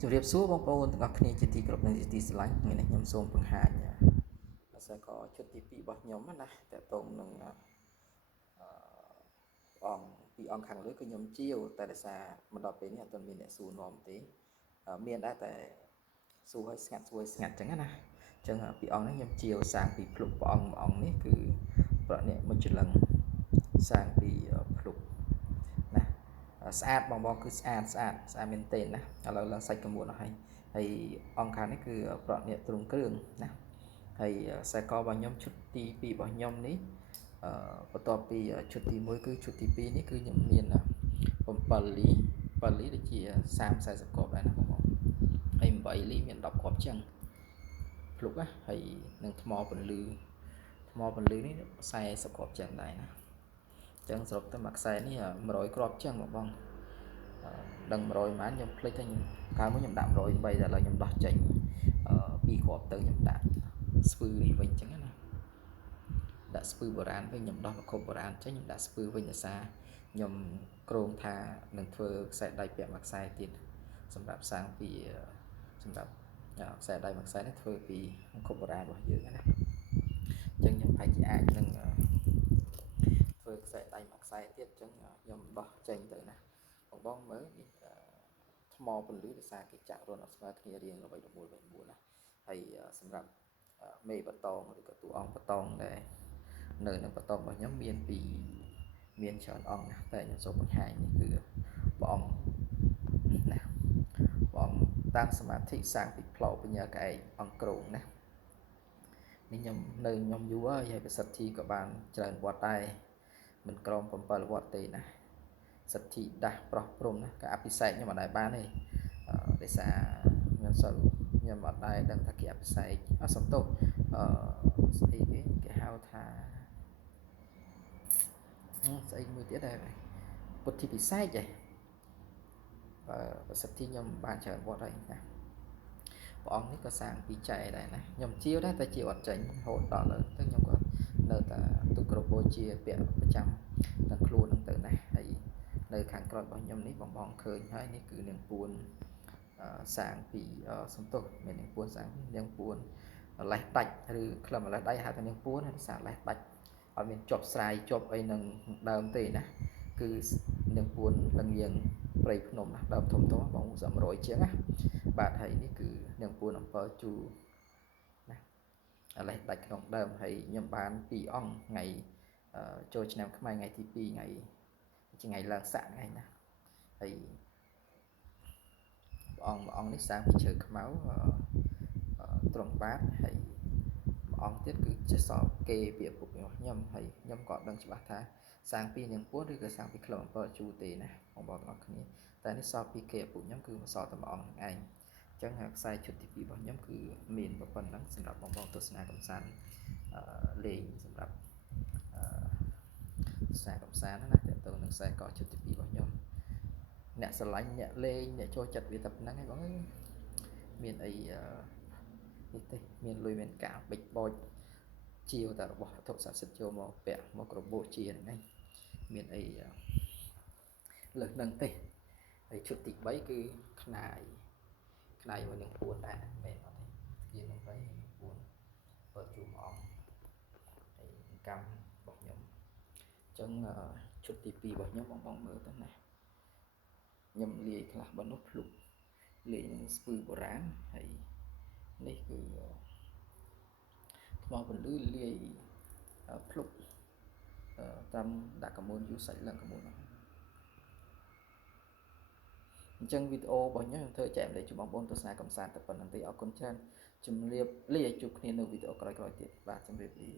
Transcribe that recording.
ជំរាបសួរបងប្អូនទាំងអស់គ្នាជាទីគោរពនិងជាទីស្រឡាញ់ថ្ងៃនេះខ្ញុំសូមបង្ហាញភាសាកជុតទី2របស់ខ្ញុំណាតកតងនឹងអង្គពីអង្គខាងលើគឺខ្ញុំជាវតែដោយសារមកដល់ពេលនេះអត់ទាន់មានអ្នកសួរនាំទេមានដែរតែសួរឲ្យស្ងាត់ចឹងណាអញ្ចឹងពីអង្គនេះខ្ញុំជាវសាងពីភ្លុកព្រះអង្គនេះគឺប្រអ្នកមុចលឹងសាងពីភ្លុកណាស្អាតបងគឺស្អាតមែនទែនណាឥឡូវឡើងសាច់កមួនអស់ហើយអង្គខាងនេះគឺប្រក់អ្នកទ្រង់គ្រឿងណាហើយខ្សែករបស់ខ្ញុំឈុតទី2របស់ខ្ញុំនេះបន្ទាប់ពីឈុតទី1គឺឈុតទី2នេះគឺខ្ញុំមាន7លីដូចជា30-40គ្រាប់ដែរណាបងហើយ8លីមាន10គ្រាប់ចឹងភ្លុកណាហើយនឹងថ្មពន្លឺនេះ40គ្រាប់ចឹងដែរណាអញ្ចឹងសរុបទៅមួយខ្សែនេះ100គ្រាប់ចឹងបងដឹង100ប៉ុន្មានខ្ញុំភ្លេចថាខ្ញុំកាលមកខ្ញុំដាក់103តែឥឡូវខ្ញុំដោះចេញ2គ្រាប់ទៅខ្ញុំដាក់ស្ពឺនេះវិញចឹងណាដាក់ស្ពឺបុរាណវិញខ្ញុំដោះមកគ្រប់បុរាណចេញខ្ញុំដាក់ស្ពឺវិញអាសាខ្ញុំក្រងថានឹងធ្វើខ្សែដៃពាក់មួយខ្សែទៀតសម្រាប់សាងពីសម្រាប់ខ្សែដៃមួយខ្សែនេះធ្វើពីគ្រប់បុរាណរបស់យើងណាអញ្ចឹងខ្ញុំប្រហែលជាអាចនឹងធ្វើខ្សែដៃមួយខ្សែទៀតអញ្ចឹងខ្ញុំដោះចេញទៅណាបងមើលនេះថ្មពន្លឺដោយសារគេចាក់រន្ធអត់ស្មើគ្នារៀងល្បីល្មូលណាហើយសម្រាប់មេបតងឬក៏តួអង្គបតងដែរនៅនឹងបតងរបស់ខ្ញុំមានច្រើនអង្គណាតែខ្ញុំសូមបង្ហាញនេះគឺព្រះអង្គណាព្រះអង្គតាំងសមាធិសាងពីផ្លោកបញ្ញាក្អែកអង្គក្រងណានេះខ្ញុំយូរហើយប្រសិទ្ធិក៏បានច្រើនវត្តដែរមិនក្រម7វត្តទេណាសិទ្ធិដាស់ប្រោះព្រំណាការអភិសេកខ្ញុំអត់ដែរបានទេដោយសារខ្ញុំអត់ដែរដឹងថាគេអភិសេកសំទោសស្អីគេហៅថាស្អីមួយទៀតដែរពុទ្ធិពិសេសឯងប្រសិទ្ធិខ្ញុំបានច្រើនវត្តហើយណាព្រះអង្គនេះក៏សាងពីចែដែរណាខ្ញុំជាវដែរតែជាវត្តចេញរហូតដល់ទៅខ្ញុំក៏នៅតែទុកគ្រប់បូជាពាក្យប្រចាំនឹងខ្លួននឹងទៅណាហើយនៅខាងក្រោយរបស់ខ្ញុំនេះបងឃើញហើយនេះគឺនាងពួនសាងពីសំទុះមាននាងពួនសាងនាងពួនលេះដាច់ឬក្លឹមលេះដាច់ហៅថានាងពួនហើយសារលេះដាច់អត់មានជាប់ស្រាយជាប់អីនឹងដើមទេណាគឺនាងពួនលងៀងព្រៃភ្នំណាដើមធំបង100ជាងណាបាទហើយនេះគឺនាងពួនអំពើជូណាលេះដាច់ក្នុងដើមហើយខ្ញុំបាន2អង្គថ្ងៃចូលឆ្នាំខ្មែរថ្ងៃទី2ថ្ងៃឡើងស័កថ្ងៃណាហើយព្រះអង្គនេះសាងពីជ្រៅខ្មៅត្រង់បាតហើយមួយអង្គទៀតគឺជាសពគេពីឪពុករបស់ខ្ញុំហើយខ្ញុំក៏ដឹងច្បាស់ថាសាងពីនាងពួនឬក៏សាងពីក្លឹមអំពើជូទេណាបងទាំងអស់គ្នាតែនេះសពពីគេឪពុកខ្ញុំគឺមិនសល់តែមួយអង្គឯងអញ្ចឹងខ្សែជុតទី2របស់ខ្ញុំគឺមានប៉ុណ្ណឹងសម្រាប់បងទស្សនាកំសាន្តលេងសម្រាប់ទស្សនាកំសាន្តណាតើទៅនឹងខ្សែកជុតទី2របស់ខ្ញុំអ្នកស្រឡាញ់អ្នកលេងអ្នកចូលចិត្តវាតែប៉ុណ្្នឹងឯងបងមានអីនេះទេមានលុយមានកាបិចបោចជាវតែរបស់វត្ថុស័ក្តិសិទ្ធិចូលមកពាក់មកក្របោជាហ្នឹងឯងមានអីលើសនឹងទេហើយឈុតទី3គឺខ្នាយមួយនឹងពួនដែរមែនអត់ទេជានឹង3នឹងពួនបើជួមអង្គហើយកម្មរបស់ខ្ញុំអញ្ចឹងឈុតទី2របស់ខ្ញុំបងមើលទៅណាខ្ញុំលាយខ្លះបើនោះភ្លុកលាយនឹងស្ពឺបុរាណហើយនេះគឺថ្មពន្លឺលាយភ្លុកតាមដាក់កមុនយូរសាច់ឡើងកមុនអញ្ចឹងវីដេអូរបស់ខ្ញុំធ្វើចែកម្លែកជូនបងប្អូនទស្សនាកំសាន្តតែប៉ុណ្្នឹងទេអរគុណច្រើនជម្រាបលាជួបគ្នានៅវីដេអូក្រោយៗទៀតបាទជម្រាបលា